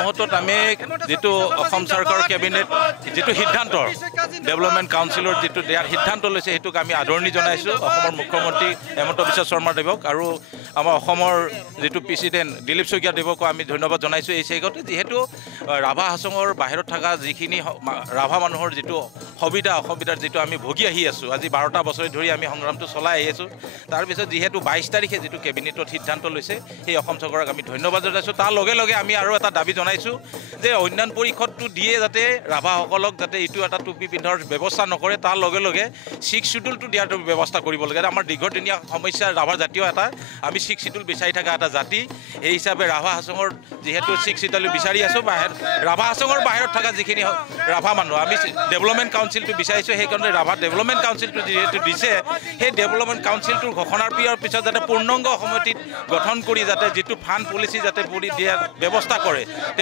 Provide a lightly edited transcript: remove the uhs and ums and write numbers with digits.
মুহূৰ্তত আমি যেটো অসম চৰকাৰৰ কেবিনেট যেটো সিদ্ধান্ত ডেভেলপমেণ্ট কাউন্সিলৰ যেটো দিয়াৰ সিদ্ধান্ত লৈছে হেতুক আমি আদৰণি জনাইছো অসমৰ মুখ্যমন্ত্ৰী হেমন্ত বিশ্ব শৰ্মা দেৱক আৰু আমাৰ অসমৰ যেটো প্ৰেসিডেন্ট দিলীপ শইকীয়া দেৱকো আমি ধন্যবাদ জনাইছো এই সেইগতে যেহেতু ৰাভা হাছঙৰ বাহিৰত থকা যিখিনি ৰাভা মানুহৰ যেটো অসুবিধাৰ যেটো আমি ভুগি আহি আছো আজি 12টা বছৰ ধৰি আমি সংগ্ৰামটো চলাই আহি আছো তাৰ পিছত যেহেতু 22 তাৰিখে যেটো কেবিনেটত সিদ্ধান্ত লৈছে সেই অসম চৰকাৰক আমি ধন্যবাদ জনাইছো তাৰ লগে লগে আমি আৰু এটা দাবী জনাইছো যে অন্যান্য পৰিষদটো দিয়ে যাতে ৰাভাসকলক যাতে এইটো এটা টুপি পিন্ধাৰ ব্যৱস্থা নকৰে তাৰ লগে লগে 6 শিডিউলটো দিয়াৰ ব্যৱস্থা কৰিব লাগে আমাৰ দীৰ্ঘদিনীয়া সমস্যা ৰাভা জাতীয় এটা আমি 6 শিডিউল বিচাৰি থকা এটা জাতি এই হিচাপে ৰাভা হাছঙৰ যেহেতু 6 শিডিউল বিচাৰি আছো ৰাভা হাছঙৰ বাহিৰত থকা যিখিনি ৰাভা মানুহ আমি ডেভেলপমেণ্ট কাউন্সিলটো বিচাৰিছো সেই কাৰণে ৰাভা ডেভেলপমেণ্ট কাউন্সিলটো যেহেতু দিছে সেই ডেভেলপমেণ্ট কাউন্সিলটোৰ ঘোষণাৰ পিছত যাতে পূৰ্ণাংগ সমিতি গঠন কৰি যাতে যেটো ফাণ্ড পলিচি যাতে দিয়াৰ ব্যৱস্থা কৰে